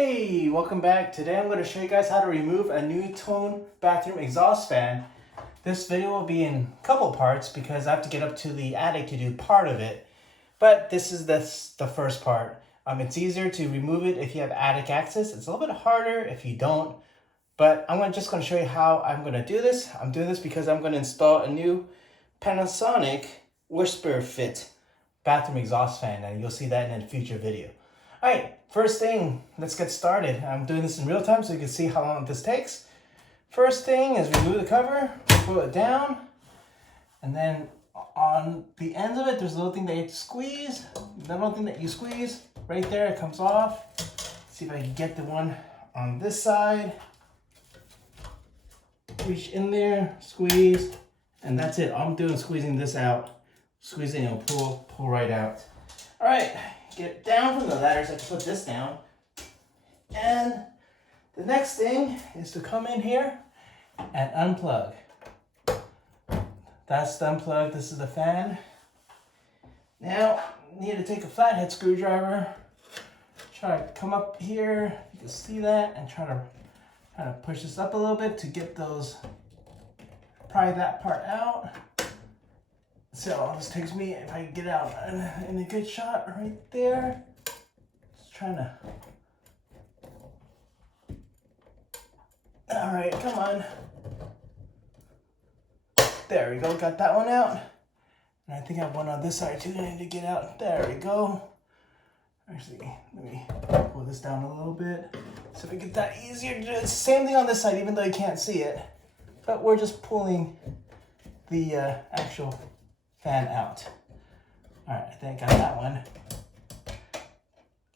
Hey, welcome back. Today I'm going to show you guys how to remove a new tone bathroom exhaust fan. This video will be in a couple parts because I have to get up to the attic to do part of it. But this is the first part. It's easier to remove it if you have attic access. It's a little bit harder if you don't. But I'm just going to show you how I'm going to do this. I'm doing this because I'm going to install a new Panasonic Whisper Fit bathroom exhaust fan, and you'll see that in a future video. All right, first thing, let's get started. I'm doing this in real time so you can see how long this takes. First thing is remove the cover, pull it down, and then on the ends of it, there's a little thing that you squeeze. The little thing that you squeeze, right there, it comes off. Let's see if I can get the one on this side. Reach in there, squeeze, and that's it. All I'm doing is squeezing this out. Squeezing, it'll pull right out. All right. Get down from the ladder so I can put this down. And the next thing is to come in here and unplug. That's the unplug. This is the fan. Now, you need to take a flathead screwdriver. Try to come up here. You can see that, and try to push this up a little bit to get pry that part out. See how long this takes me if I can get out in a good shot right there. Just trying to. All right, come on. There we go, got that one out. And I think I have one on this side too. I need to get out. There we go. Actually, let me pull this down a little bit so we get that easier to do. It's the same thing on this side, even though you can't see it. But we're just pulling the actual fan out. All right, I think I got that one.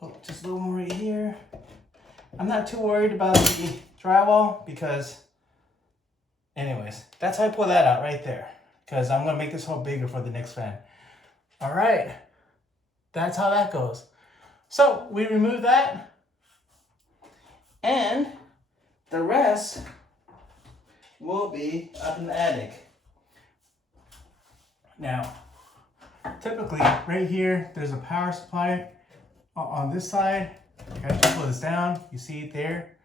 Oh, just a little more right here. I'm not too worried about the drywall because, anyways, that's how I pull that out right there. Because I'm gonna make this hole bigger for the next fan. All right, that's how that goes. So we remove that, and the rest will be up in the attic. Now, typically right here, there's a power supply on this side. I just pull this down, you see it there.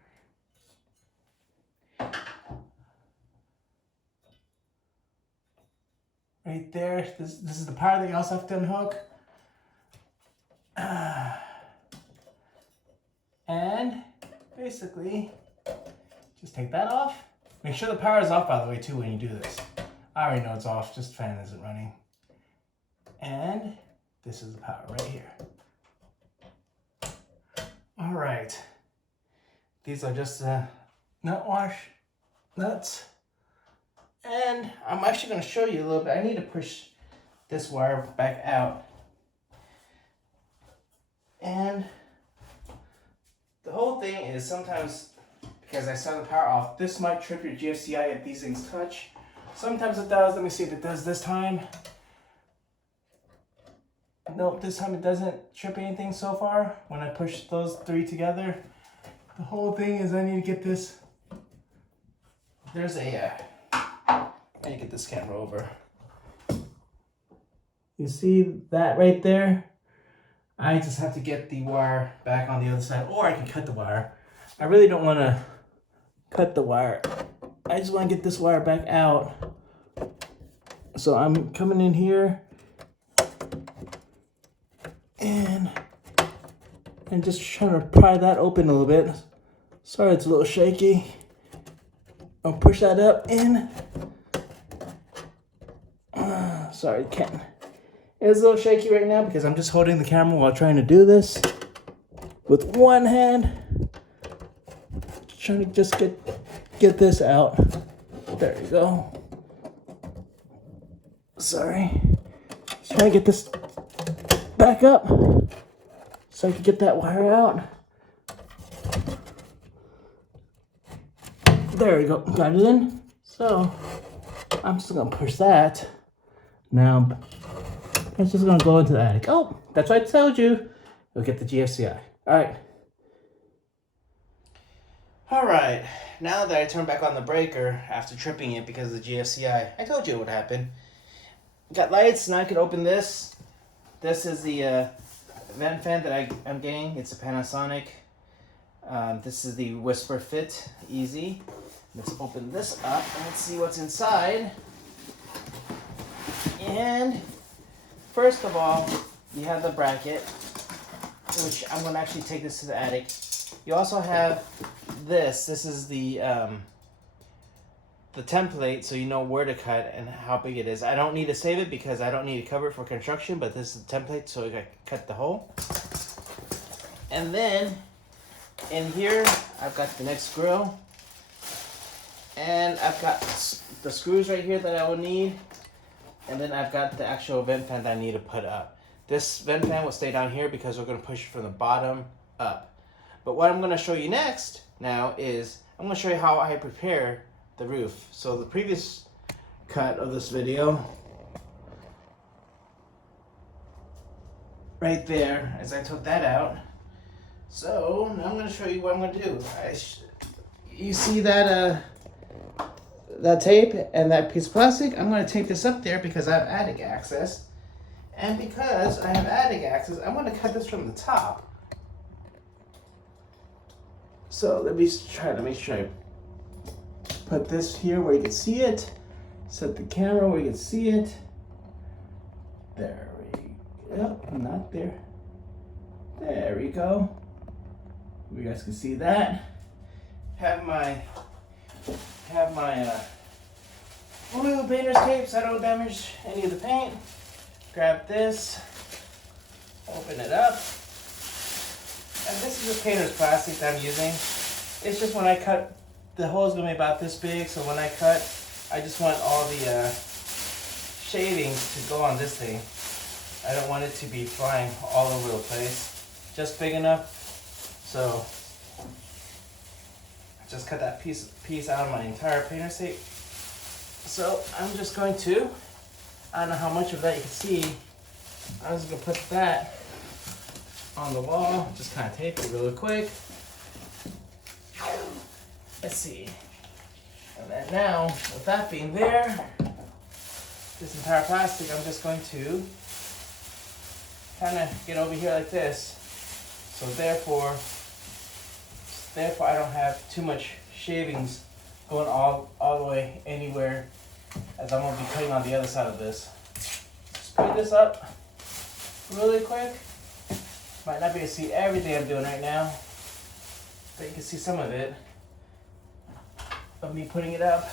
Right there, this is the power that you also have to unhook. And basically, just take that off. Make sure the power is off, by the way, too, when you do this. I already know it's off, just fan isn't running. And this is the power right here. All right. These are just nut wash nuts. And I'm actually gonna show you a little bit. I need to push this wire back out. And the whole thing is sometimes, because I saw the power off, this might trip your GFCI if these things touch. Sometimes it does. Let me see if it does this time. Nope, this time it doesn't trip anything so far when I push those three together. The whole thing is I need to get this. There's a, I need to get this camera over. You see that right there? I just have to get the wire back on the other side, or I can cut the wire. I really don't want to cut the wire. I just want to get this wire back out. So I'm coming in here and just trying to pry that open a little bit. Sorry, it's a little shaky. I'll push that up in. Sorry, can't. It's a little shaky right now because I'm just holding the camera while trying to do this with one hand. Trying to just get this out. There you go. Sorry. Just trying to get this back up so I can get that wire out. There we go. Got it in. So I'm just gonna push that. Now it's just gonna go into the attic. Oh, that's what I told you. You'll get the GFCI. All right, now that I turned back on the breaker after tripping it because of the GFCI, I told you it would happen. Got lights, now I can open this. This is the vent fan that I'm getting. It's a Panasonic. This is the Whisper Fit Easy. Let's open this up and let's see what's inside. And first of all, you have the bracket, which I'm going to actually take this to the attic. You also have this. This is the template, so you know where to cut and how big it is. I don't need to save it because I don't need to cover it for construction, but this is the template, so I can cut the hole. And then in here, I've got the next grill, and I've got the screws right here that I will need, and then I've got the actual vent fan that I need to put up. This vent fan will stay down here because we're going to push it from the bottom up. But what I'm going to show you next now is I'm going to show you how I prepare the roof. So the previous cut of this video, right there, as I took that out. So now I'm going to show you what I'm going to do. You see that that tape and that piece of plastic? I'm going to tape this up there because I have attic access. And because I have attic access, I'm going to cut this from the top. So let me try to make sure I put this here where you can see it. Set the camera where you can see it. There we go. Not there. There we go. You guys can see that. Have my blue painter's tape so I don't damage any of the paint. Grab this. Open it up. And this is the painter's plastic that I'm using. It's just when I cut, the hole is going to be about this big, so when I cut, I just want all the shavings to go on this thing. I don't want it to be flying all over the place. Just big enough. So I just cut that piece out of my entire painter's tape. So I'm just going to, I don't know how much of that you can see. I'm just going to put that on the wall. Just kind of tape it really quick. Let's see. And then now, with that being there, this entire plastic, I'm just going to kind of get over here like this. So therefore I don't have too much shavings going all the way anywhere, as I'm going to be cutting on the other side of this. Speed this up really quick. Might not be able to see everything I'm doing right now, but you can see some of it of me putting it up.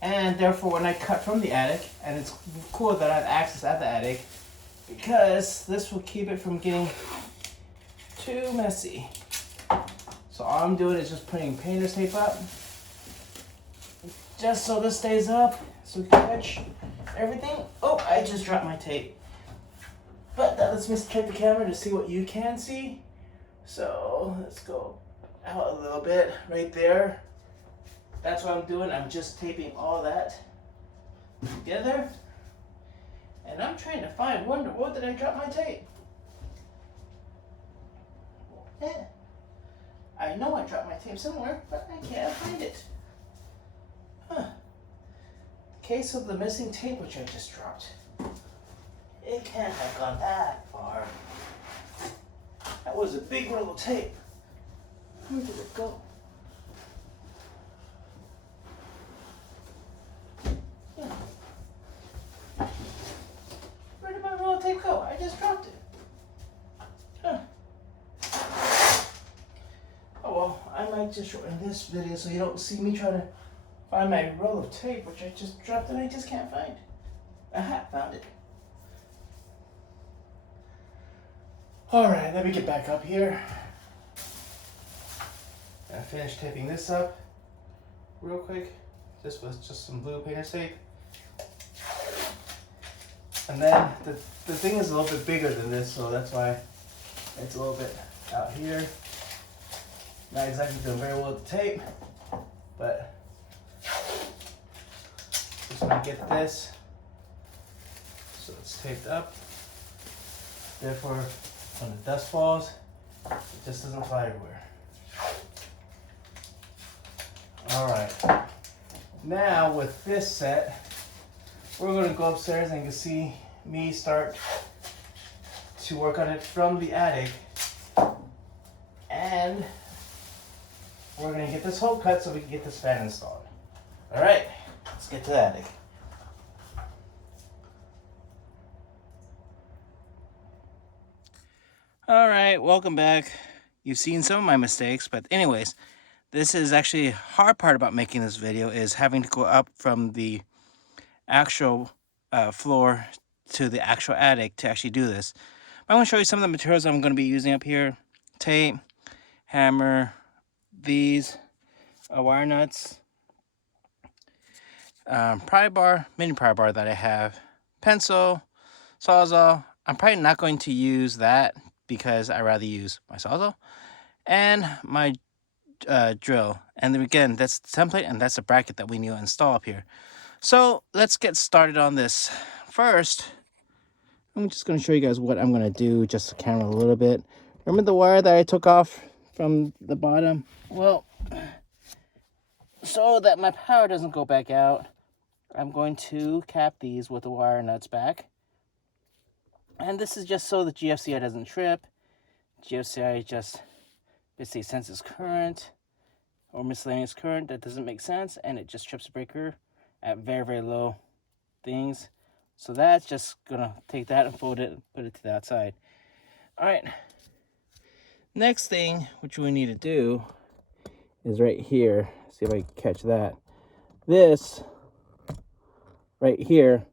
And therefore, when I cut from the attic, and it's cool that I have access at the attic, because this will keep it from getting too messy. So all I'm doing is just putting painter's tape up, just so this stays up, so we can catch everything. Oh, I just dropped my tape. But that lets me check the camera to see what you can see. So let's go out a little bit right there. That's what I'm doing. I'm just taping all that together. And I'm trying to wonder, where did I drop my tape? Yeah. I know I dropped my tape somewhere, but I can't find it. Huh. Case of the missing tape which I just dropped. It can't have gone that far. That was a big roll of tape. Where did it go? Where did my roll of tape go? I just dropped it. Huh. Oh well, I might just shorten this video so you don't see me trying to find my roll of tape, which I just dropped and I just can't find. Aha, found it. Alright, let me get back up here. I finished taping this up real quick. This was just some blue painter's tape. And then the thing is a little bit bigger than this, so that's why it's a little bit out here. Not exactly doing very well with the tape, but just want to get this so it's taped up. Therefore, when the dust falls, it just doesn't fly everywhere. Alright, now with this set, we're going to go upstairs and you can see me start to work on it from the attic. And we're gonna get this hole cut so we can get this fan installed. All right, let's get to the attic. All right, welcome back. You've seen some of my mistakes, but anyways, this is actually a hard part about making this video, is having to go up from the actual floor to the actual attic to actually do this. I'm going to show you some of the materials I'm going to be using up here. Tape, hammer, these wire nuts, pry bar, mini pry bar that I have, pencil, sawzall. I'm probably not going to use that because I rather use my sawzall, and my drill. And then again, that's the template and that's the bracket that we need to install up here. So let's get started on this. First, I'm just going to show you guys what I'm going to do, just to camera a little bit. Remember the wire that I took off from the bottom? Well, so that my power doesn't go back out, I'm going to cap these with the wire nuts back. And this is just so the GFCI doesn't trip. GFCI just basically senses current or miscellaneous current that doesn't make sense, and it just trips the breaker at very, very low things. So that's just gonna take that and fold it and put it to the outside. All right, next thing which we need to do is right here. See if I can catch that. This right here,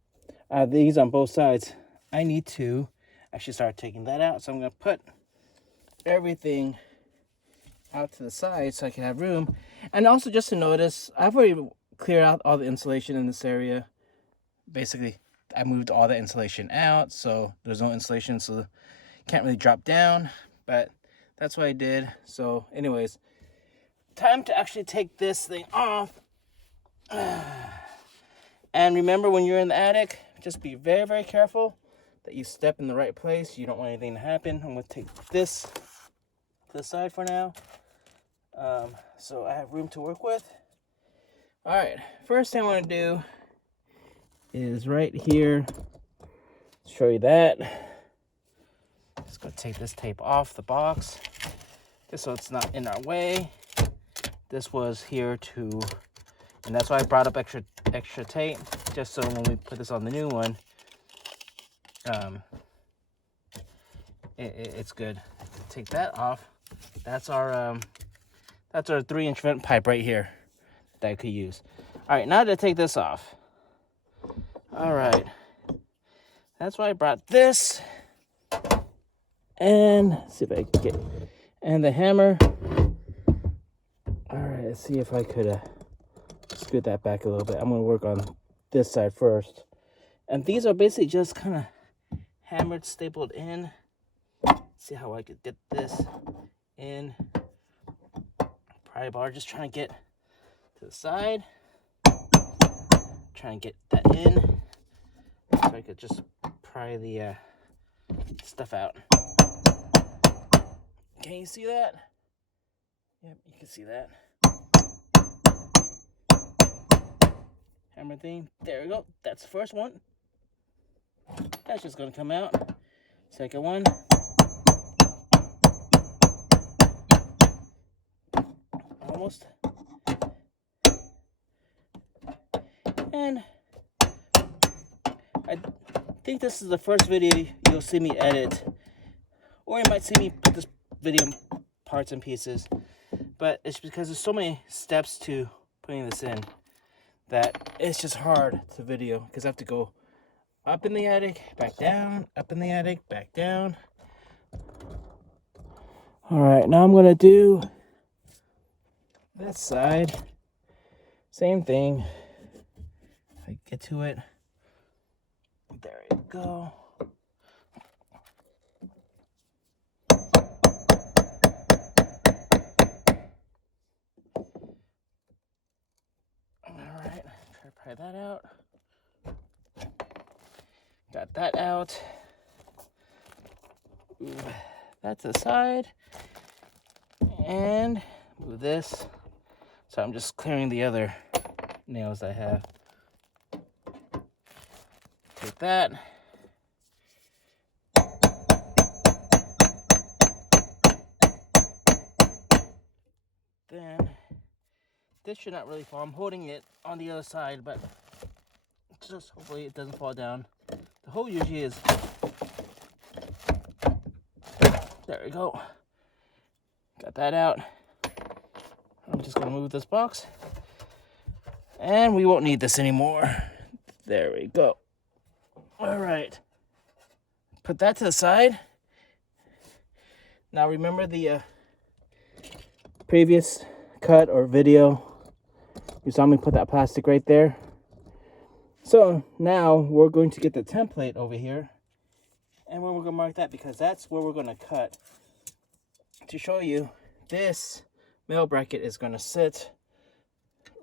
these on both sides, I need to actually start taking that out. So I'm gonna put everything out to the side so I can have room. And also, just to notice, I've already cleared out all the insulation in this area. Basically, I moved all the insulation out, so there's no insulation, so can't really drop down, but that's what I did. So anyways, time to actually take this thing off. And remember, when you're in the attic, just be very, very careful that you step in the right place. You don't want anything to happen. I'm going to take this to the side for now, so I have room to work with. All right, first thing I want to do is right here, show you that. Just going to take this tape off the box, just so it's not in our way. This was here to, and that's why I brought up extra tape, just so when we put this on the new one, it's good. Take that off. That's our 3-inch vent pipe right here that I could use. All right, now to take this off. All right, that's why I brought this. And let's see if I can get, and the hammer. All right, let's see if I could scoot that back a little bit. I'm gonna work on this side first. And these are basically just kind of hammered, stapled in. See how I could get this in. Pry bar, just trying to get to the side. Trying to get that in. So I could just pry the stuff out. Can you see that? Yep, you can see that. Hammer thing. There we go. That's the first one. That's just gonna come out. Second one. Almost. And I think this is the first video you'll see me edit, or you might see me put this video in parts and pieces, but it's because there's so many steps to putting this in that it's just hard to video, because I have to go up in the attic, back down, up in the attic, back down. All right, now I'm gonna do this side. Same thing. If I get to it, there you go. All right, try to pry that out. Got that out. Move that to the side. And move this. So I'm just clearing the other nails I have. Take that. this should not really fall. I'm holding it on the other side, but just hopefully it doesn't fall down. The hole usually is. There we go. Got that out. I'm just gonna move this box. And we won't need this anymore. There we go. All right. Put that to the side. Now remember the previous cut or video? You saw me put that plastic right there. So now we're going to get the template over here. And we're going to mark that because that's where we're going to cut. To show you, this male bracket is going to sit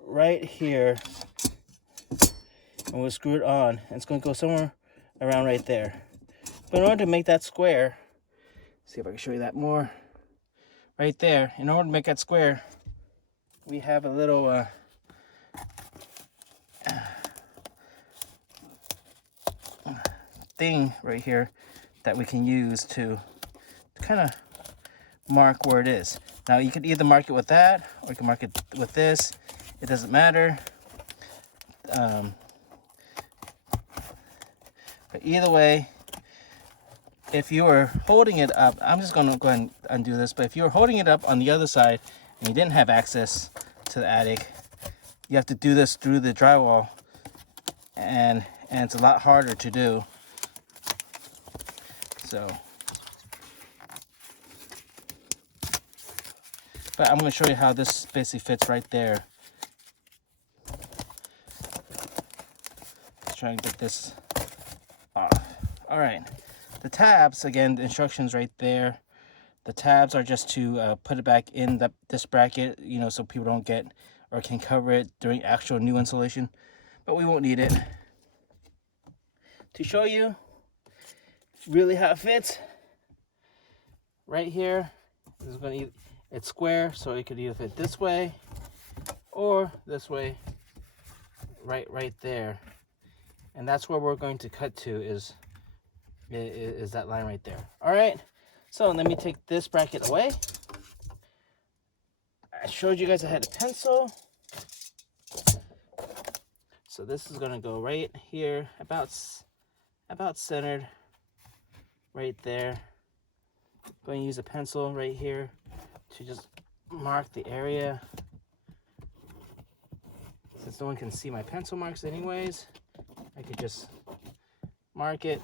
right here. And we'll screw it on. And it's going to go somewhere around right there. But in order to make that square, see if I can show you that more. Right there, in order to make that square, we have a little thing right here that we can use to kind of mark where it is. Now you could either mark it with that, or you can mark it with this. It doesn't matter. But either way, if you were holding it up, I'm just going to go ahead and undo this, but if you were holding it up on the other side and you didn't have access to the attic, you have to do this through the drywall, and it's a lot harder to do. So, but I'm going to show you how this basically fits right there. Let's try and get this off. All right. The tabs, again, the instructions right there. The tabs are just to put it back in this bracket, you know, so people don't get or can cover it during actual new installation. But we won't need it. To show you really how it fits, right here, this is going to, it's square, so it could either fit this way or this way, right there. And that's where we're going to cut to is that line right there. All right, so let me take this bracket away. I showed you guys I had a pencil. So this is gonna go right here, about centered right there. I'm going to use a pencil right here to just mark the area. Since no one can see my pencil marks anyways, I could just mark it.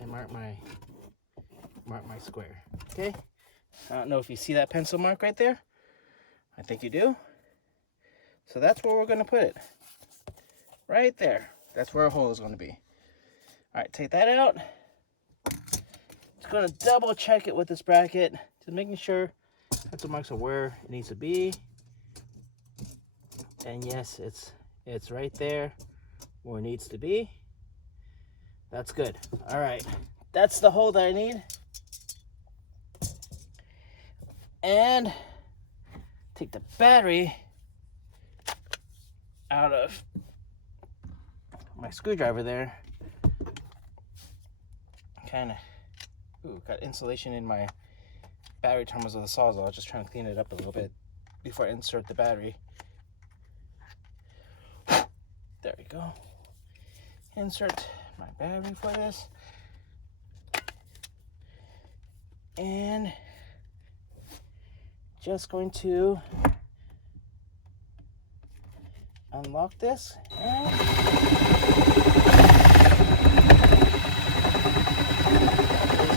And mark my square. Okay? I don't know if you see that pencil mark right there. I think you do. So that's where we're going to put it. Right there. That's where our hole is going to be. All right, take that out. Just going to double check it with this bracket, just making sure pencil marks are where it needs to be. And yes, it's right there where it needs to be. That's good. All right, that's the hole that I need. And take the battery out of my screwdriver there. Kind of got insulation in my battery terminals of the Sawzall. I was just trying to clean it up a little bit before I insert the battery. There we go. Insert my battery for this. And just going to unlock this. And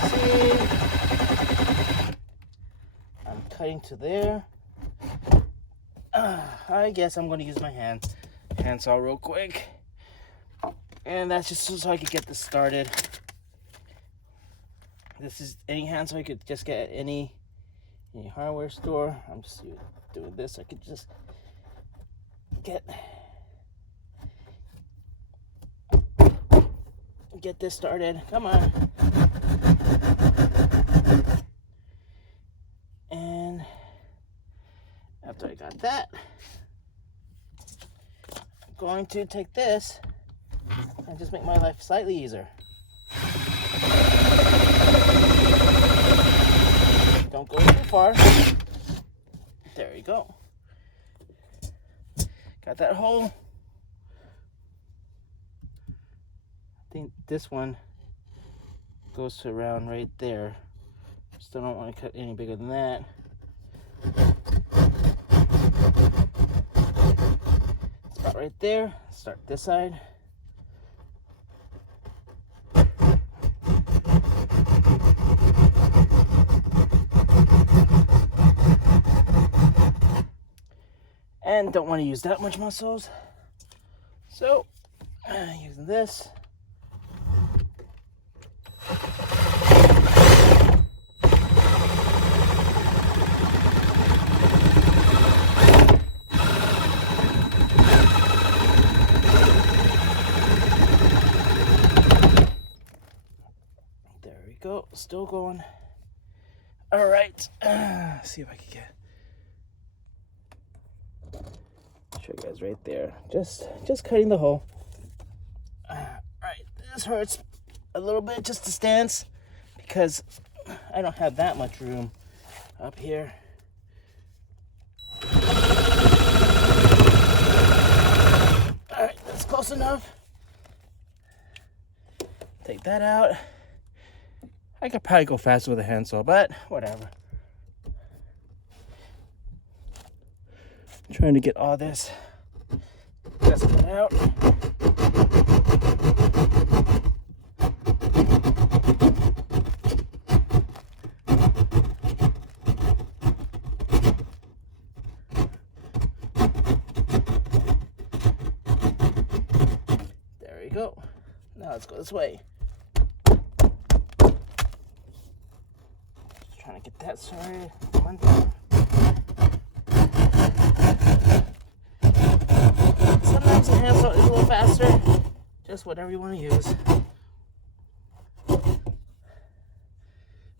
see, I'm cutting to there. I guess I'm going to use my handsaw real quick. And that's just so I could get this started. This is any handsaw you could just get at any hardware store. I'm just doing this. I could just get this started. Come on. And after I got that, I'm going to take this and just make my life slightly easier. don't go too far. There you go. Got that hole. I think this one goes to around right there. Still don't want to cut any bigger than that. It's about right there. Start this side. And don't want to use that much muscles. So, using this. There we go. Still going. All right. See if I can get. Show you guys right there. Just cutting the hole. Alright, this hurts a little bit, just the stance, because I don't have that much room up here. Alright, that's close enough. Take that out. I could probably go faster with a handsaw, but whatever. Trying to get all this just cut out. There we go. Now let's go this way. Just trying to get that started. One thing. Sometimes the handsaw is a little faster. Just whatever you want to use.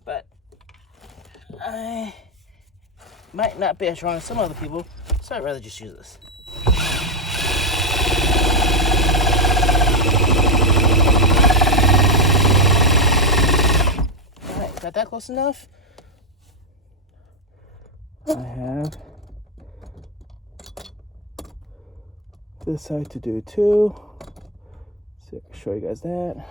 But I might not be as strong as some other people, so I'd rather just use this. Alright, got that close enough? I have this side to do too. So I can show you guys that.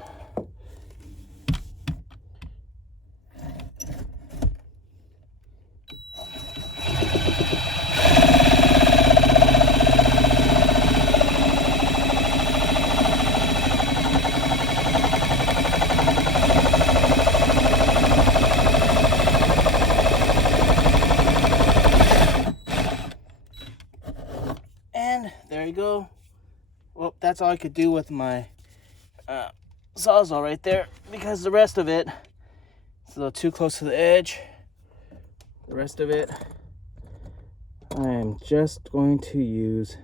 And there you go. Well, that's all I could do with my Sawzall right there, because the rest of it is a little too close to the edge. The rest of it, I am just going to use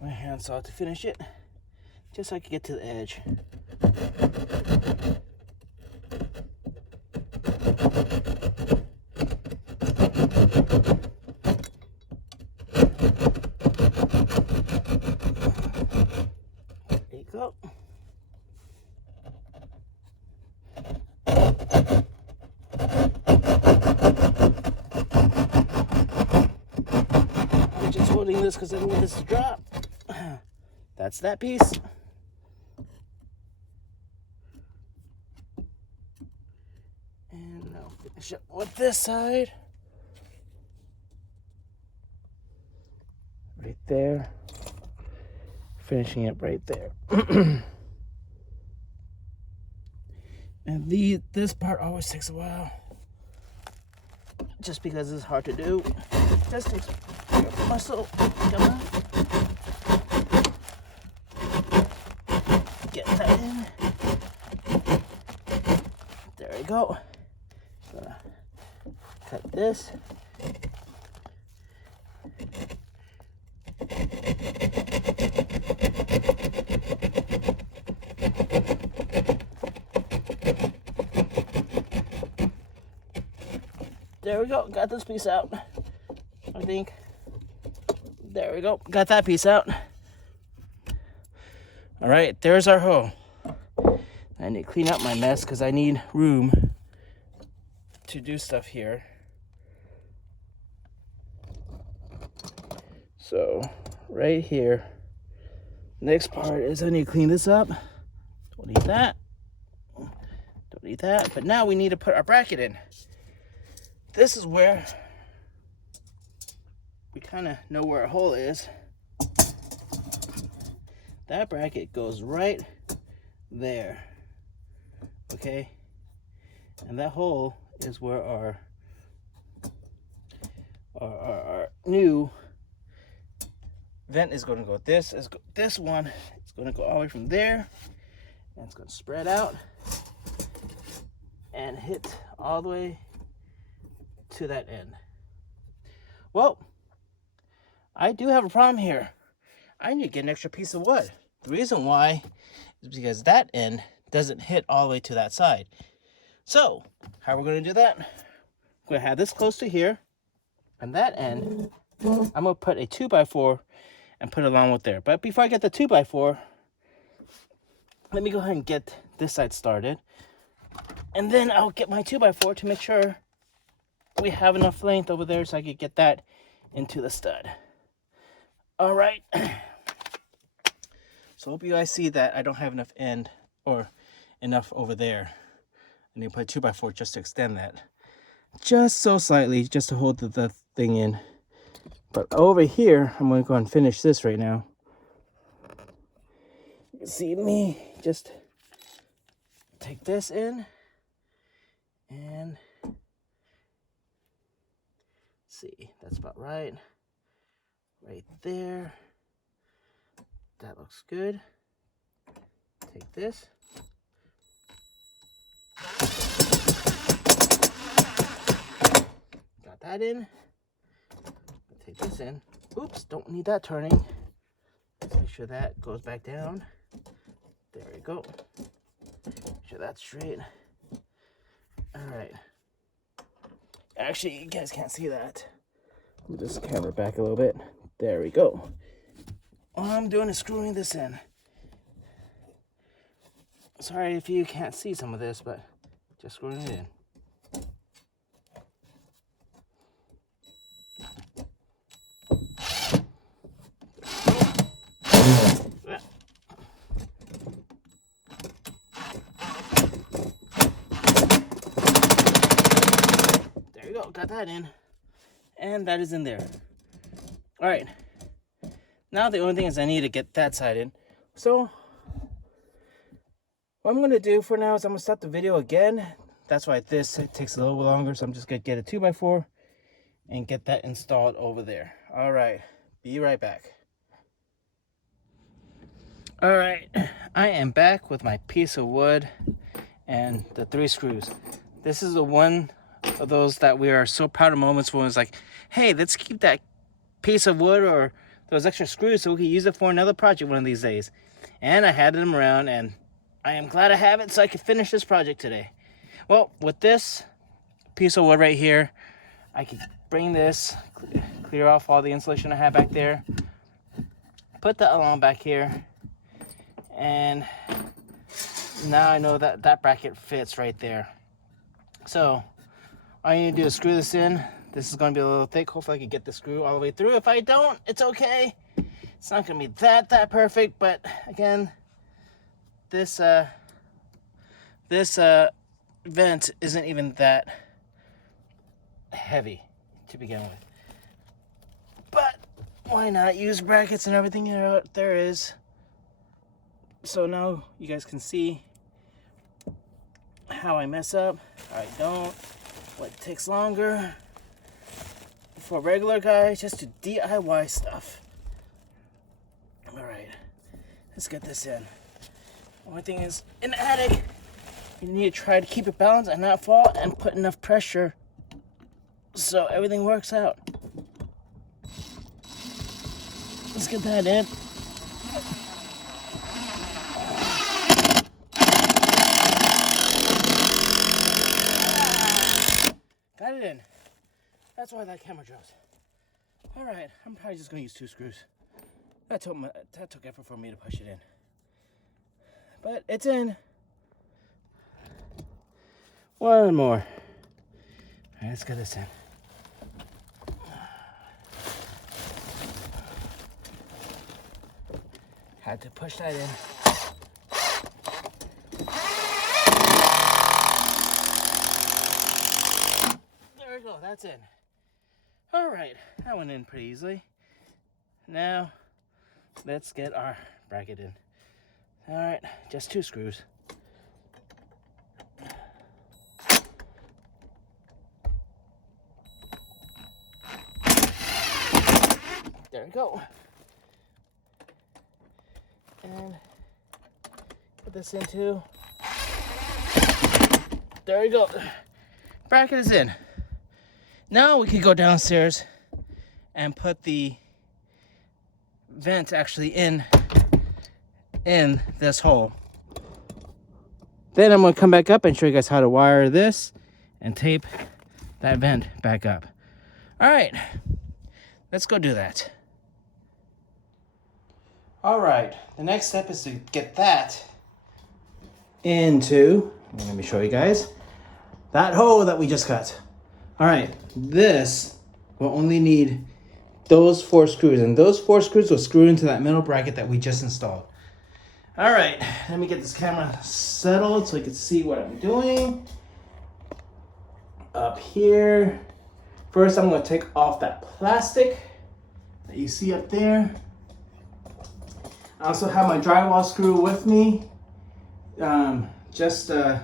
my handsaw to finish it, just so I can get to the edge. There you go. I'm just holding this because I don't want this to drop. That's that piece. And now finish up with this side. Right there. Finishing up right there. And this part always takes a while, just because it's hard to do. Just takes muscle. Come on. Get that in. There we go. Gonna cut this. There we go, got this piece out, I think. There we go, got that piece out. All right, there's our hoe. I need to clean up my mess because I need room to do stuff here. So right here, next part is I need to clean this up. Don't need that. Don't need that. But now we need to put our bracket in. This is where we kind of know where our hole is. That bracket goes right there. Okay? And that hole is where our new vent is going to go. This one is going to go all the way from there, and it's going to spread out and hit all the way to that end. Well, I do have a problem here. I need to get an extra piece of wood. The reason why is because that end doesn't hit all the way to that side. So, how are we going to do that? I'm going to have this close to here, and that end, I'm going to put a 2x4 and put it along with there. But before I get the 2x4, let me go ahead and get this side started. And then I'll get my 2x4 to make sure we have enough length over there so I can get that into the stud. All right. So hope you guys see that I don't have enough end or enough over there. I need to put a 2x4 just to extend that. Just so slightly, just to hold the thing in. But over here, I'm going to go and finish this right now. You can see me just take this in and see, that's about right. Right there. That looks good. Take this. Got that in. Take this in. Oops, don't need that turning. Let's make sure that goes back down. There we go. Make sure that's straight. Alright. Actually, you guys can't see that. Move this camera back a little bit. There we go. All I'm doing is screwing this in. Sorry if you can't see some of this, but just screwing it in. There you go, got that in. And that is in there. All right. Now the only thing is I need to get that side in. So what I'm going to do for now is I'm going to stop the video again. That's why this takes a little longer. So I'm just going to get a 2x4 and get that installed over there. All right. Be right back. All right. I am back with my piece of wood and the 3 screws. This is the one of those that we are so proud of moments when it's like, hey, let's keep that piece of wood or those extra screws so we can use it for another project one of these days. And I had them around, and I am glad I have it so I can finish this project today. Well, with this piece of wood right here, I can bring this, clear off all the insulation I have back there, put that along back here, and now I know that that bracket fits right there. So all you need to do is screw this in. This is going to be a little thick. Hopefully I can get the screw all the way through. If I don't, it's okay. It's not going to be that perfect, but again, this vent isn't even that heavy to begin with. But why not use brackets and everything there is? So now you guys can see how I mess up. I don't. What takes longer for regular guys just to DIY stuff. All right, let's get this in. Only thing is, in the attic, you need to try to keep it balanced and not fall and put enough pressure so everything works out. Let's get that in. Got it in. That's why that camera drops. All right, I'm probably just gonna use 2 screws. That took effort for me to push it in. But it's in. One more. All right, let's get this in. Had to push that in. There we go, that's in. All right, that went in pretty easily. Now, let's get our bracket in. All right, just 2 screws. There we go. And put this in too. There we go. Bracket is in. Now we can go downstairs and put the vent actually in this hole. Then I'm going to come back up and show you guys how to wire this and tape that vent back up. All right, let's go do that. All right, the next step is to get that into, let me show you guys, that hole that we just cut. All right, this will only need those 4 screws, and those 4 screws will screw into that middle bracket that we just installed. All right, let me get this camera settled so you can see what I'm doing. Up here, first I'm gonna take off that plastic that you see up there. I also have my drywall screw with me, just in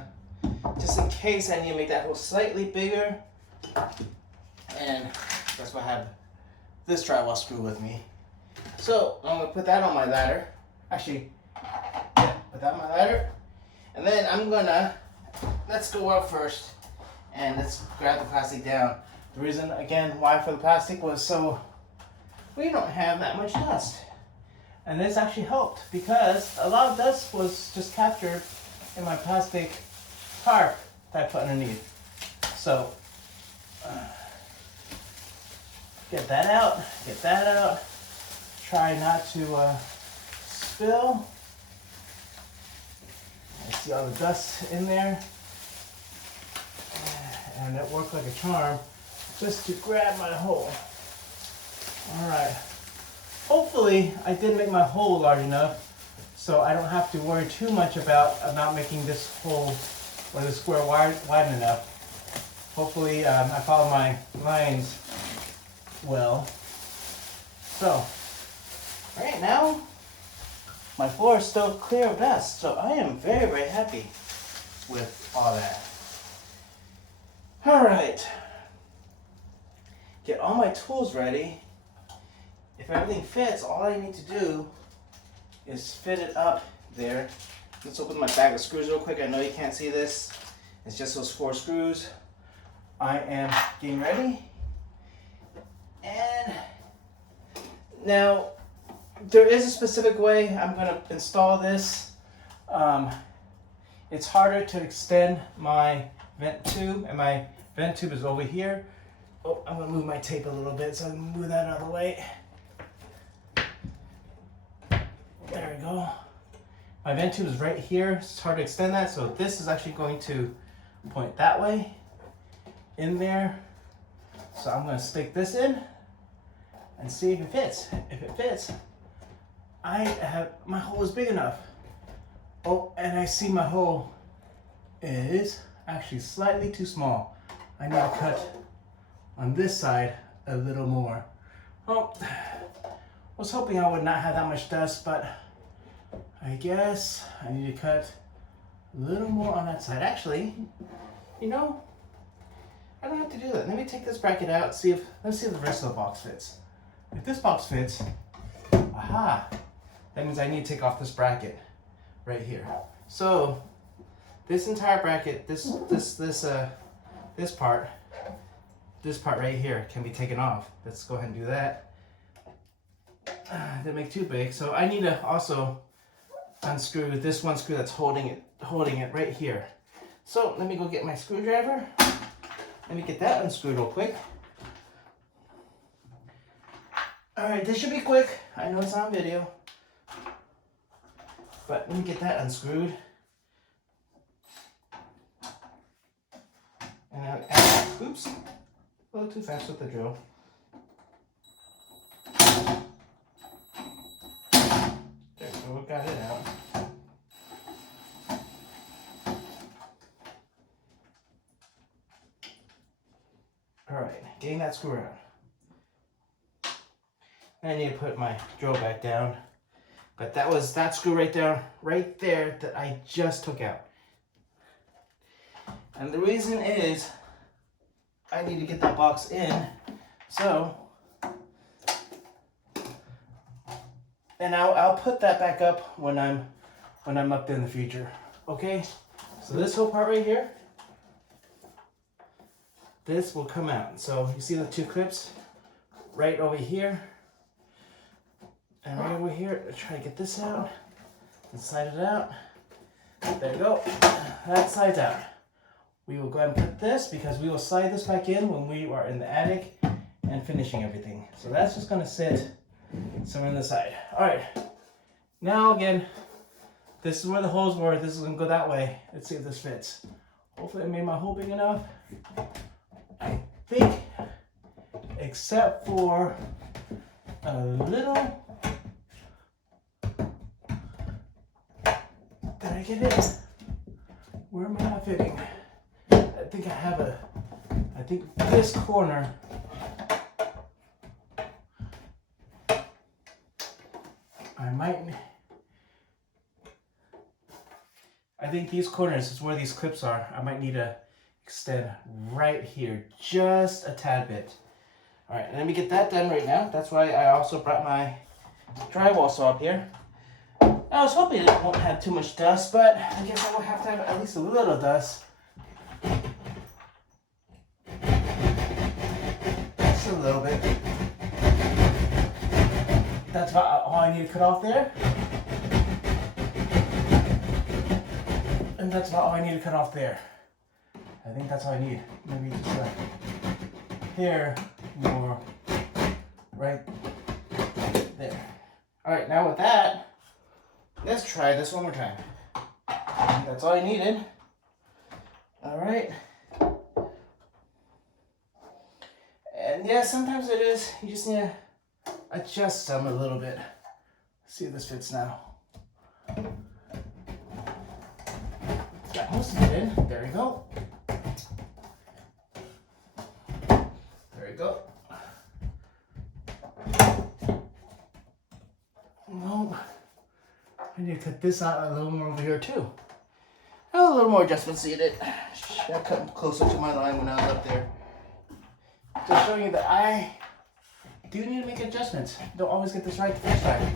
case I need to make that hole slightly bigger. And that's why I have this drywall screw with me. So I'm gonna put that on my ladder. Actually, yeah, put that on my ladder. And then I'm gonna, let's go up first and let's grab the plastic down. The reason, again, why for the plastic was so we don't have that much dust. And this actually helped because a lot of dust was just captured in my plastic tarp that I put underneath. So, get that out, try not to spill. I see all the dust in there. And it worked like a charm just to grab my hole. All right. Hopefully I did make my hole large enough so I don't have to worry too much about not making this hole or the square wide enough. Hopefully I follow my lines well. So, right now my floor is still clear of dust, so I am very, very happy with all that. All right, get all my tools ready. If everything fits, all I need to do is fit it up there. Let's open my bag of screws real quick. I know you can't see this. It's just those 4 screws. I am getting ready. And now, there is a specific way I'm going to install this. It's harder to extend my vent tube, and my vent tube is over here. Oh, I'm going to move my tape a little bit so I can move that out of the way. There we go. My vent tube is right here. It's hard to extend that, so this is actually going to point that way in there. So I'm going to stick this in and see if it fits. If it fits, my hole is big enough. Oh, and I see my hole is actually slightly too small. I need to cut on this side a little more. Oh, I was hoping I would not have that much dust, but I guess I need to cut a little more on that side. Actually, you know, I don't have to do that. Let me take this bracket out, let's see if the rest of the box fits. If this box fits, aha, that means I need to take off this bracket right here. So this entire bracket, this part right here can be taken off. Let's go ahead and do that. Didn't make too big, so I need to also unscrew this one screw that's holding it right here. So let me go get my screwdriver. Let me get that unscrewed real quick. All right, this should be quick. I know it's on video, but let me get that unscrewed. And oops, a little too fast with the drill. There we go. got it out. All right, getting that screw out. I need to put my drill back down. But that was that screw right there that I just took out. And the reason is I need to get that box in. So, and I'll put that back up when I'm up there in the future. Okay? So this whole part right here, this will come out. So you see the two clips right over here and right over here. I'll try to get this out and slide it out. There you go. That slides out. We will go ahead and put this because we will slide this back in when we are in the attic and finishing everything. So that's just gonna sit somewhere on the side. All right. Now again, this is where the holes were. This is gonna go that way. Let's see if this fits. Hopefully I made my hole big enough. I think, except for a little. Did I get it? Where am I not fitting? I think I think this corner. I think these corners is where these clips are. I might need to extend right here, just a tad bit. All right, let me get that done right now. That's why I also brought my drywall saw up here. I was hoping it won't have too much dust, but I guess I will have to have at least a little dust. Just a little bit. That's about all I need to cut off there. And that's about all I need to cut off there. I think that's all I need. Maybe just a hair more right there. All right, now with that, let's try this one more time. That's all I needed. All right. And yeah, sometimes it is. You just need to adjust them a little bit. See if this fits now. Got most of it in. There you go. There you go. No, I need to cut this out a little more over here too. A little more adjustments needed. Should have cut closer to my line when I was up there. Just showing you that I do need to make adjustments. Don't always get this right the first time.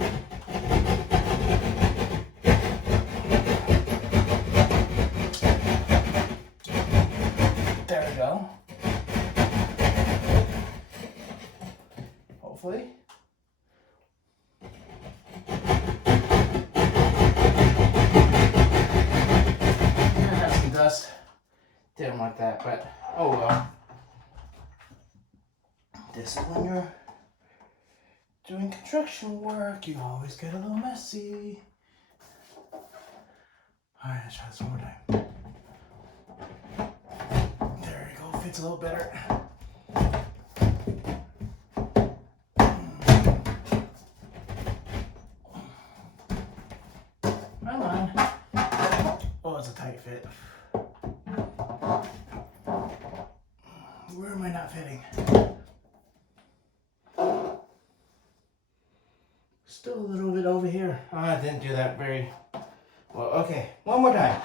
There we go. Hopefully. Dust. Didn't want that, but oh well. This is when you're doing construction work, you always get a little messy. Alright, let's try this one more time. There you go, fits a little better. Come on. Oh, it's a tight fit. Where am I not fitting? Still a little bit over here. Oh, I didn't do that very well. Okay, one more time.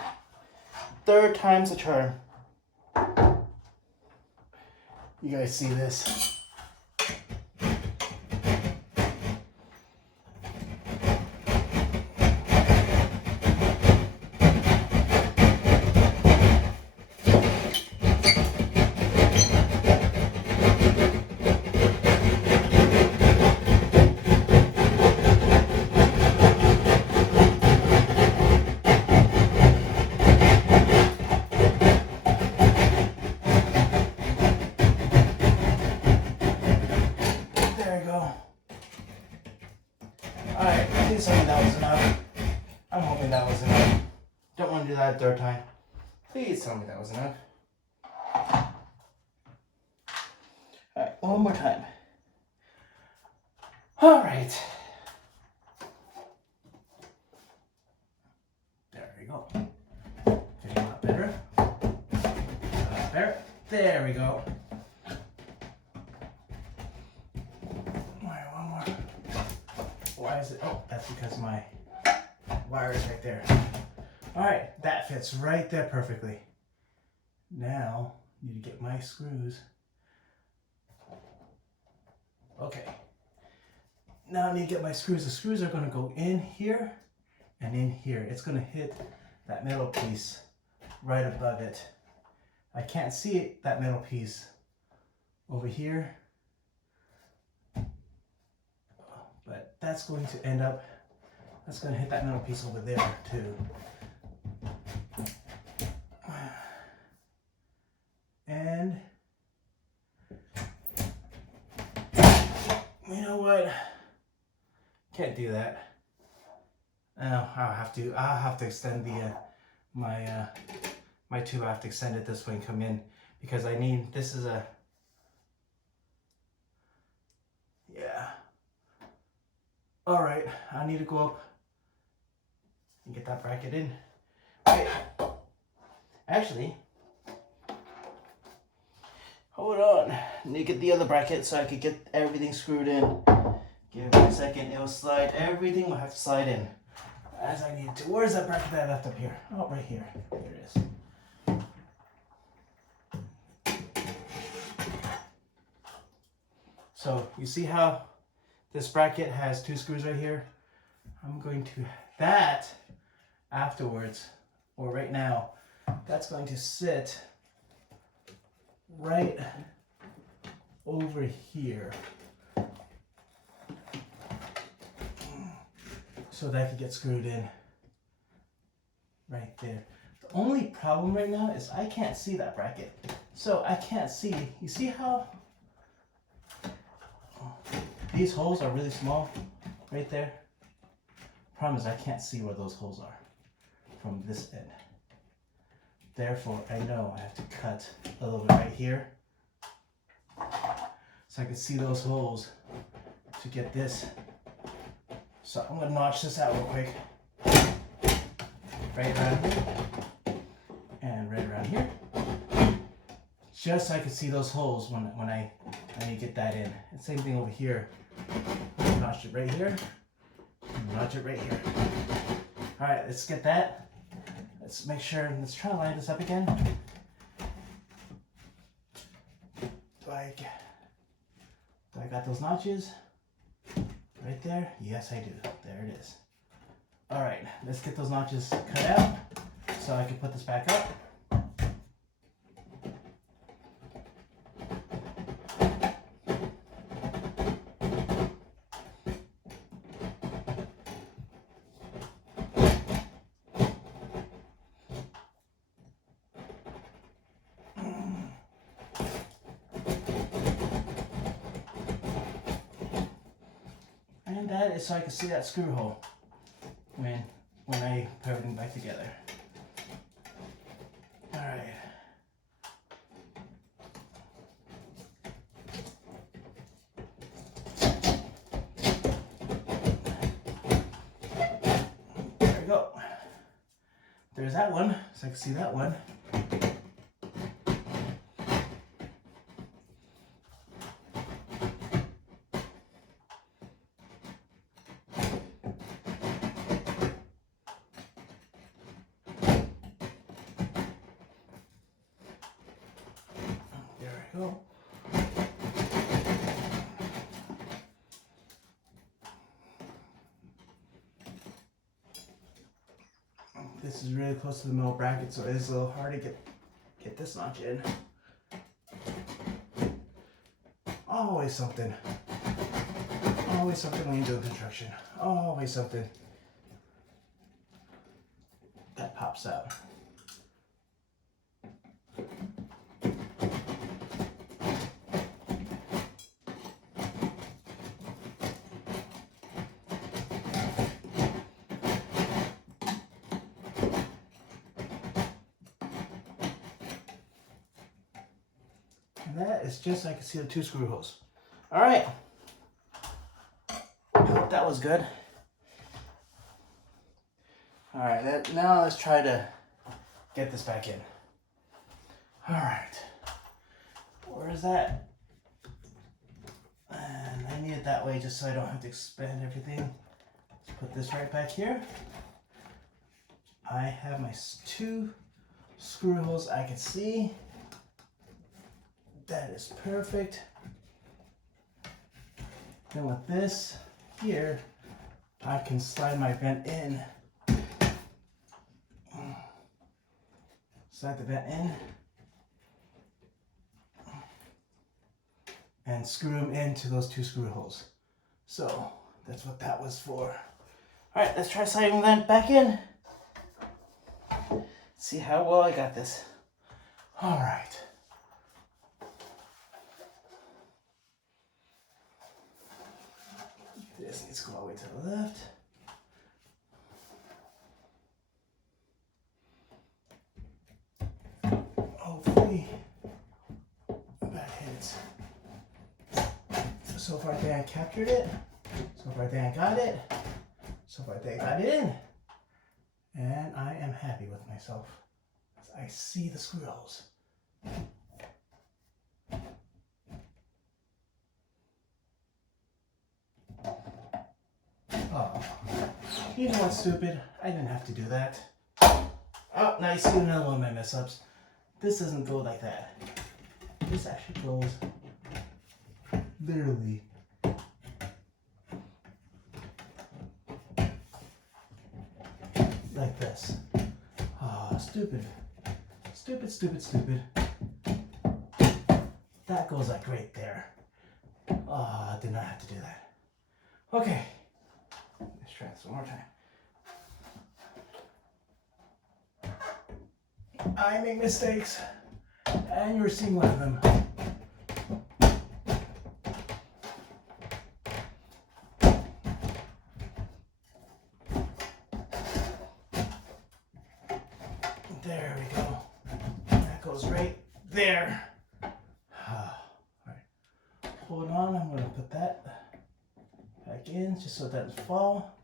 Third time's the charm. You guys see this? Please tell me that was enough. I'm hoping that was enough. Don't want to do that a third time. Please tell me that was enough. Alright, one more time. Alright. go. Fitting a lot better. A lot better. There we go. All right, one more. Why is it? Oh, that's because my wire is right there. All right, that fits right there perfectly. Now, I need to get my screws. Okay. Now I need to get my screws. The screws are going to go in here and in here. It's going to hit that middle piece right above it. I can't see it, that middle piece over here. But that's going to end up, that's going to hit that middle piece over there too. And you know what? Can't do that. I'll have to extend the my tube. I have to extend it this way and come in because I need, this is a, yeah. All right, I need to go up and get that bracket in. Wait, actually, hold on. I need to get the other bracket so I could get everything screwed in. Give me a second, it'll slide. Everything will have to slide in as I need to. Where's that bracket that I left up here? Oh, right here. There it is. So you see how this bracket has two screws right here? I'm going to, that afterwards, or right now, that's going to sit right over here. So that could get screwed in right there. The only problem right now is I can't see that bracket. So I can't see, you see how these holes are really small right there? Problem is I can't see where those holes are from this end. Therefore, I know I have to cut a little bit right here so I can see those holes to get this. So I'm gonna notch this out real quick. Right around here. And right around here. Just so I can see those holes when I need to get that in. And same thing over here. Notch it right here. Notch it right here. Alright, let's get that. Let's make sure, let's try to line this up again. Do I got those notches? Right there? Yes, I do. There it is. All right, let's get those notches cut out so I can put this back up. And that is so I can see that screw hole when I put everything back together. All right. There we go. There's that one, so I can see that one. Go. This is really close to the middle bracket, so it's a little hard to get this notch in. Always something. Always something when you're doing construction. Always something that pops out. And that is just so I can see the two screw holes. All right. I hope that was good. All right, now let's try to get this back in. All right, where is that? And I need it that way just so I don't have to expand everything. Let's put this right back here. I have my 2 screw holes I can see. That is perfect. Then with this here, I can slide my vent in. Slide the vent in. And screw them into those 2 screw holes. So that's what that was for. All right, let's try sliding the vent back in. See how well I got this. All right. This needs to go all the way to the left. Hopefully that hits. So far I think I captured it. So far I think I got it. So far I think I got it in. And I am happy with myself. I see the screw holes. Oh, you know what's stupid? I didn't have to do that. Oh, now you see another one of my mess ups. This doesn't go like that. This actually goes literally like this. Oh, stupid. Stupid, stupid, stupid. That goes like right there. Oh, I did not have to do that. Okay. Let's try this one more time. I make mistakes, and you're seeing one of them. There we go. That goes right there. All right. Hold on, I'm going to put that back in just so it doesn't fall.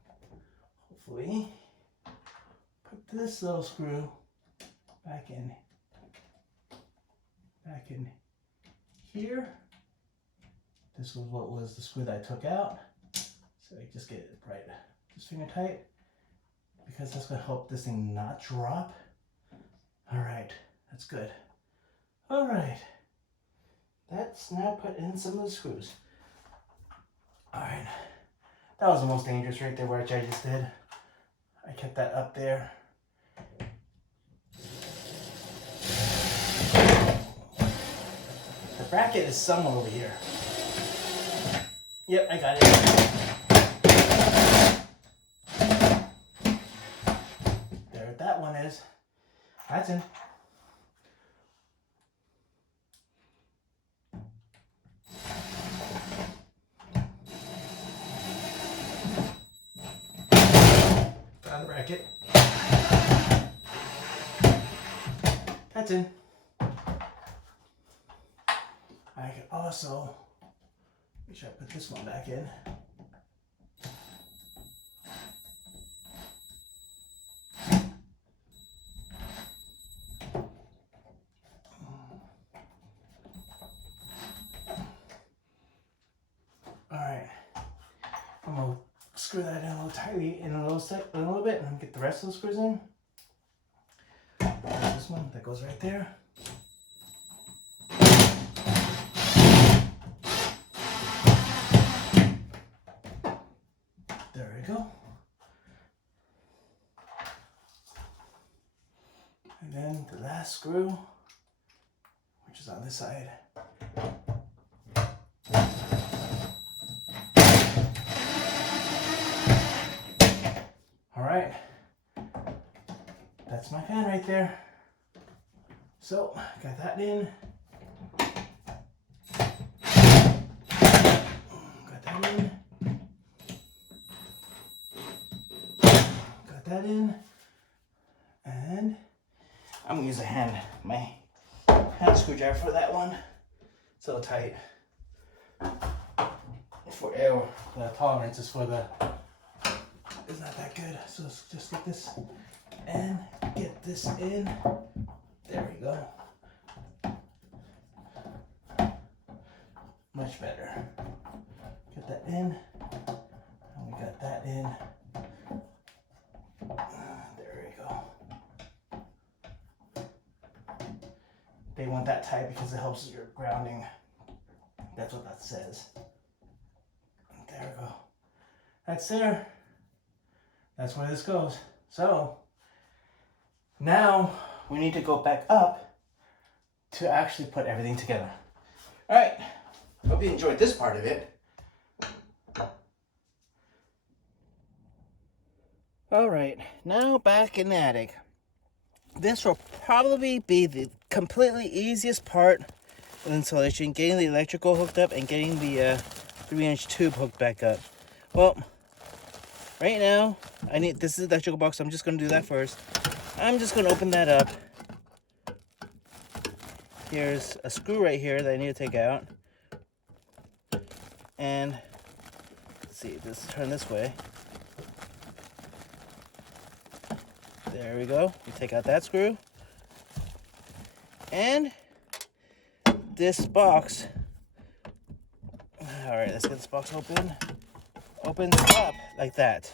Hopefully. Put this little screw back in here. This was what was the screw that I took out. So I just get it right, just finger tight, because that's going to help this thing not drop. All right, that's good. All right, let's now put in some of the screws. All right, that was the most dangerous right there, which I just did. I kept that up there. The bracket is somewhere over here. Yep, I got it. There that one is. That's in. Got the bracket. That's in. I can also make sure I put this one back in. Alright, I'm going to screw that in a little tightly in a little bit and get the rest of the screws in. There's this one that goes right there. There we go. And then the last screw, which is on this side. All right, that's my fan right there. So, got that in. Got that in. Got that in. And I'm gonna use my hand screwdriver for that one. It's a little tight. For air, the tolerance is for the is not that good. So let's just get this and get this in. There we go. Much better. Get that in. And we got that in. There we go. They want that tight because it helps your grounding. That's what that says. There we go. That's there. That's where this goes. So now we need to go back up to actually put everything together. All right. Hope you enjoyed this part of it. All right, now back in the attic. This will probably be the completely easiest part of installation, getting the electrical hooked up and getting the 3-inch tube hooked back up. Well, right now, this is the electrical box, so I'm just gonna do that first. I'm just gonna open that up. Here's a screw right here that I need to take out. And let's see, let's turn this way. There we go. You take out that screw. And this box. All right, let's get this box open. Opens up like that.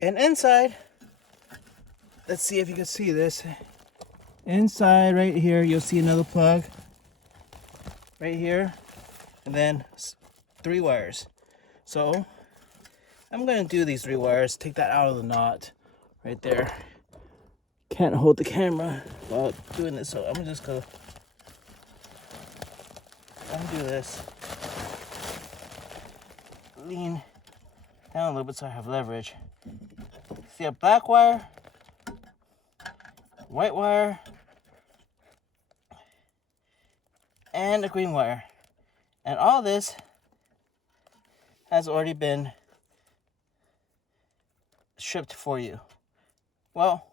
And inside, let's see if you can see this. Inside right here, you'll see another plug. Right here. And then 3 wires. So I'm going to do these 3 wires. Take that out of the knot right there. Can't hold the camera while doing this, so I'm just going to undo this. Lean down a little bit so I have leverage. See a black wire, white wire, and a green wire. And all this has already been shipped for you. Well,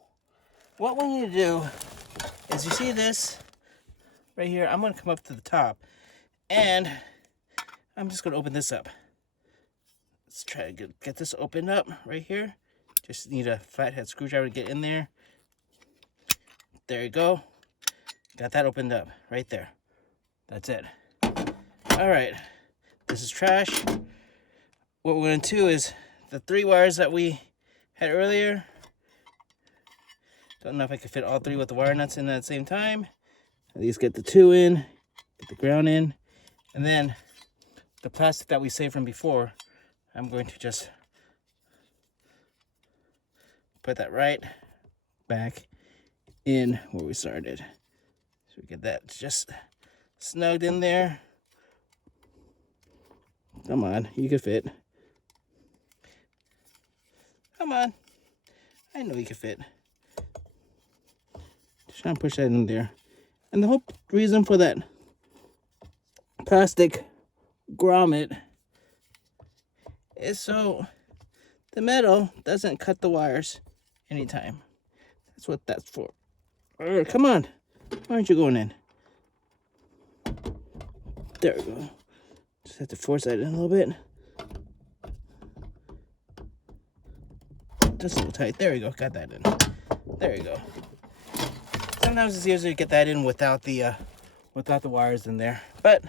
what we need to do is, you see this right here, I'm going to come up to the top and I'm just going to open this up. Let's try to get this opened up right here. Just need a flathead screwdriver to get in there. There you go. Got that opened up right there. That's it. All right, this is trash. What we're going to do is the 3 wires that we had earlier. Don't know if I can fit all 3 with the wire nuts in at the same time. At least get the 2 in, get the ground in, and then the plastic that we saved from before, I'm going to just put that right back in where we started. So we get that just snugged in there. Come on, you can fit. Come on. I know you can fit. Just try and push that in there. And the whole reason for that plastic grommet is so the metal doesn't cut the wires anytime. That's what that's for. Right, come on. Why aren't you going in? There we go. Just have to force that in a little bit. Just a little tight. There we go. Got that in. There you go. Sometimes it's easier to get that in without the wires in there. But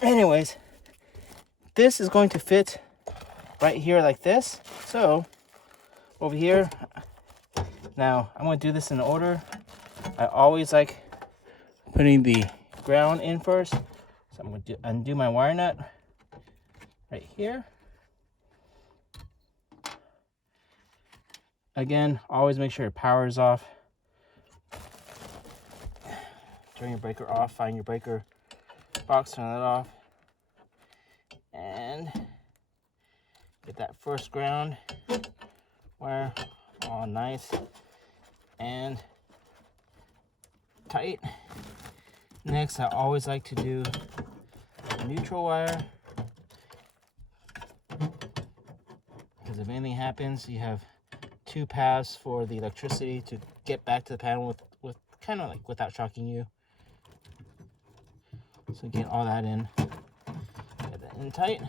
anyways, this is going to fit right here like this. So over here, now I'm going to do this in order. I always like putting the ground in first. So I'm going to undo my wire nut right here. Again, always make sure your power is off. Turn your breaker off, find your breaker box, turn that off. And get that first ground wire all nice and tight. Next, I always like to do a neutral wire, because if anything happens, you have 2 paths for the electricity to get back to the panel with kind of like without shocking you. So get all that in. Get that in tight.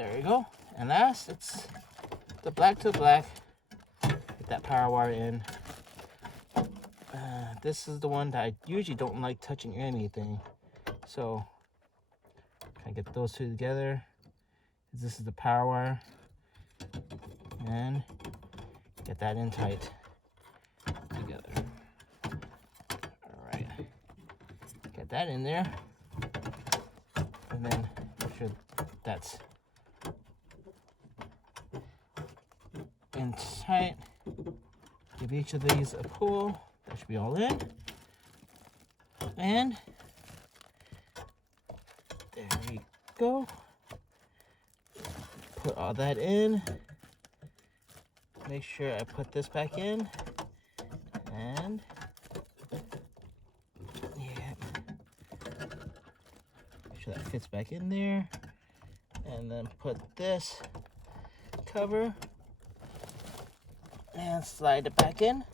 There you go. And last, it's the black to black. Get that power wire in. This is the one that I usually don't like touching anything. So, I get those two together. This is the power wire. And get that in tight together. Alright. Get that in there. And then make sure that's in tight. Give each of these a pull. That should be all in. And there we go. Put all that in. Make sure I put this back in. And yeah. Make sure that fits back in there. And then put this cover and slide it back in.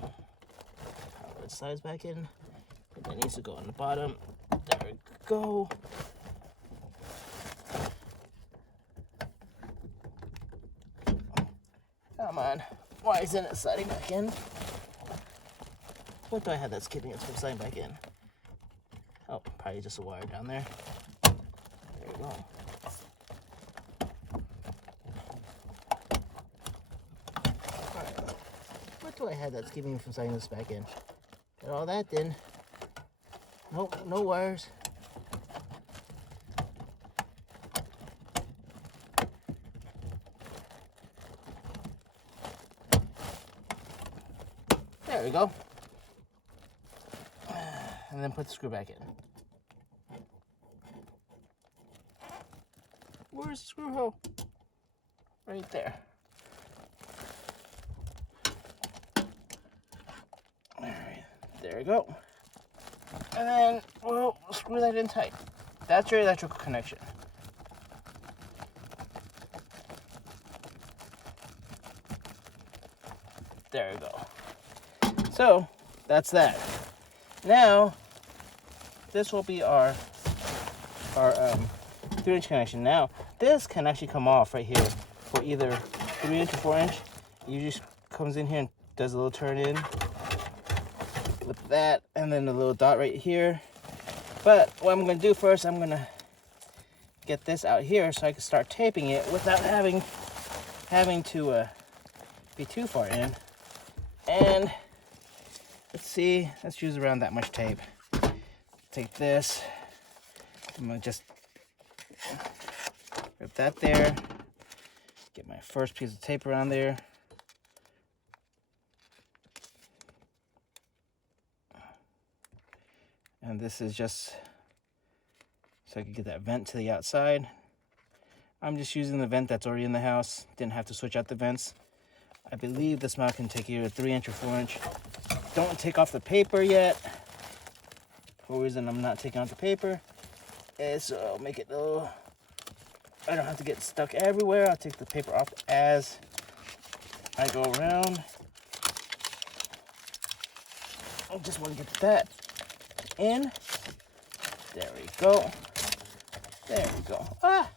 Power it slides back in. It needs to go on the bottom. There we go. Come on. Why isn't it sliding back in? What do I have that's keeping it from sliding back in? Oh, probably just a wire down there. There we go. Alright. What do I have that's keeping me from sliding this back in? Got all that in. Nope, no wires. There we go. And then put the screw back in. Where's the screw hole? Right there. Alright, there we go. And then we'll screw that in tight. That's your electrical connection. There we go. So, that's that. Now, this will be our 3-inch connection. Now, this can actually come off right here for either 3-inch or 4-inch. It usually comes in here and does a little turn in with that, and then a little dot right here. But what I'm going to do first, I'm going to get this out here so I can start taping it without having to be too far in. And let's see, let's use around that much tape. Take this, I'm gonna just rip that there, get my first piece of tape around there. And this is just so I can get that vent to the outside. I'm just using the vent that's already in the house, didn't have to switch out the vents. I believe this mount can take either 3-inch or 4-inch. Don't take off the paper yet. For a reason I'm not taking off the paper is so I'll make it a little, I don't have to get stuck everywhere. I'll take the paper off as I go around. I just want to get that in. There we go. There we go. Ah!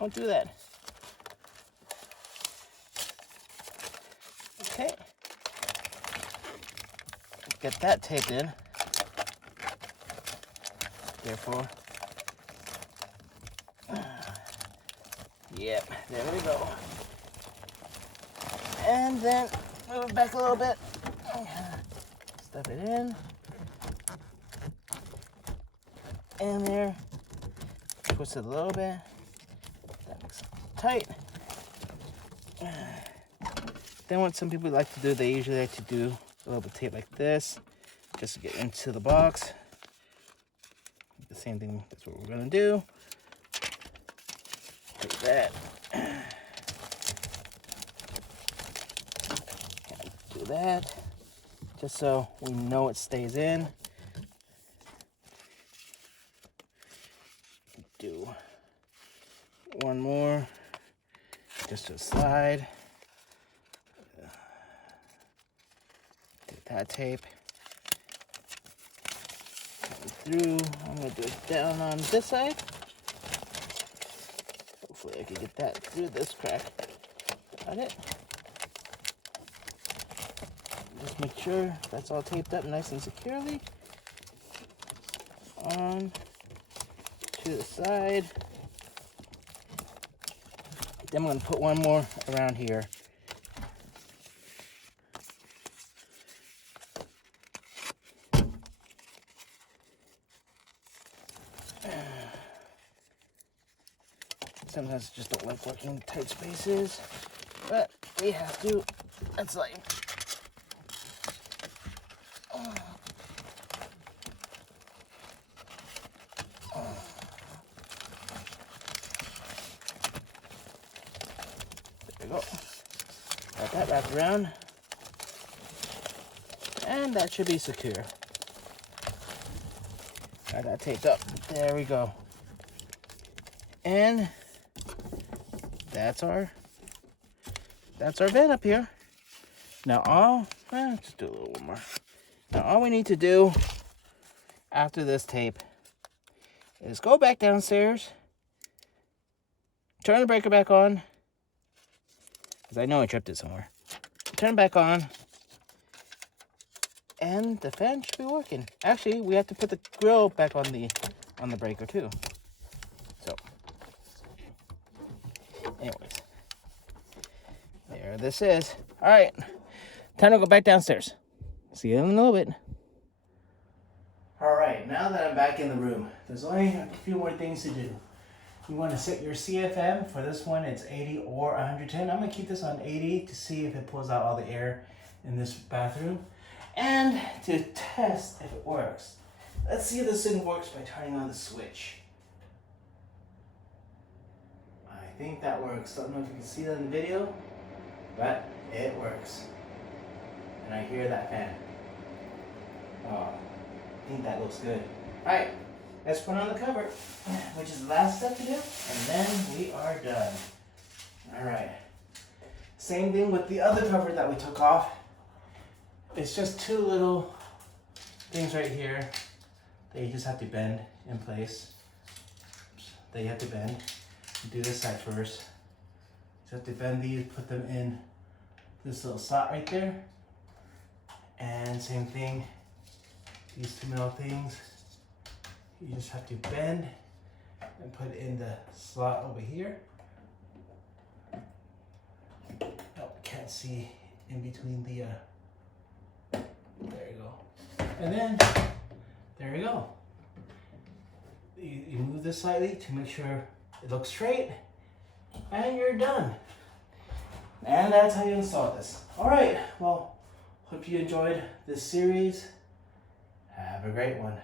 Don't do that. Okay. Get that taped in. Therefore. Yep, there we go. And then move it back a little bit. Stuff it in. And there. Twist it a little bit. That makes it tight. Then what some people like to do, they usually like to do a little bit of tape like this, just to get into the box. The same thing, that's what we're gonna do. Take that. Do that, just so we know it stays in. Do one more, just to slide. Take that tape. through. I'm gonna do it down on this side. Hopefully I can get that through this crack. Got it. Just make sure that's all taped up nice and securely. On to the side. Then I'm going to put one more around here. Sometimes I just don't like working in tight spaces, but we have to. That's life. There we go. Got that wrapped around. And that should be secure. Got that taped up. There we go. And that's our vent up here. Now just do a little more. Now all we need to do after this tape is go back downstairs, turn the breaker back on, because I know I tripped it somewhere. Turn it back on, and the fan should be working. Actually, we have to put the grill back on the breaker too. So, anyways, there this is. All right, time to go back downstairs. See you in a little bit. All right, now that I'm back in the room, there's only a few more things to do. You want to set your CFM. For this one, it's 80 or 110. I'm going to keep this on 80 to see if it pulls out all the air in this bathroom. And to test if it works. Let's see if this thing works by turning on the switch. I think that works. Don't know if you can see that in the video, but it works. And I hear that fan. Oh, I think that looks good. All right, let's put on the cover, which is the last step to do, and then we are done. All right. Same thing with the other cover that we took off. It's just two little things right here that you just have to bend in place. That you have to bend. You do this side first. You have to bend these, put them in this little slot right there. And same thing, these two middle things, you just have to bend and put in the slot over here. Oh, can't see in between the, there you go. And then, there you go. You move this slightly to make sure it looks straight, and you're done. And that's how you install this. All right, well, hope you enjoyed this series. Have a great one.